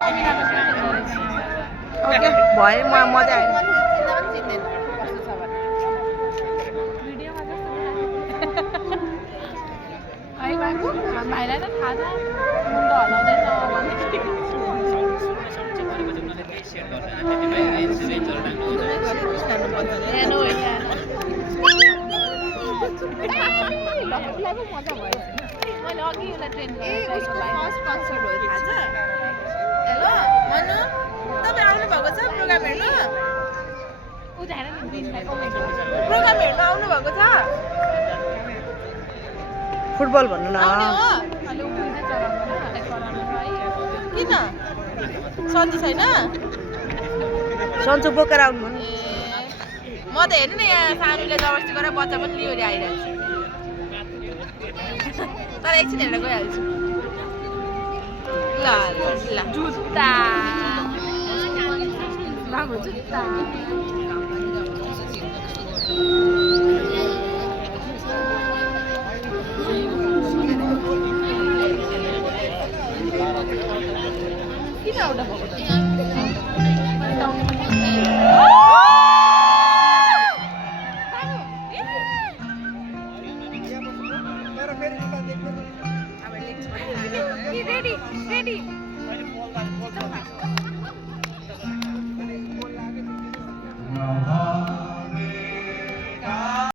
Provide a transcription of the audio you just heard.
okay भयो मजा आयो भाइलाई त थाहा छ मुन्टो हलाउँदैछ मजा भयो मैले अघि उसलाई ट्रेन हेलो मनु तपाईँ आउनु भएको छ प्रोग्राम हेर्नु प्रोग्राम हेर्नु आउनु भएको छ फुटबल भन्नु न किन सन्चो छैन सन्चो बोकेर आउनु म त हेर्नु न यहाँ सानोले जबरजस्ती गरेर बच्चा पनि लिएर आइरहेको छु तर एकछिन हेरेर गइहाल्छु ल ल जुत्ता बाबु जुत्ता किन एउटा भएको रेडी रेडी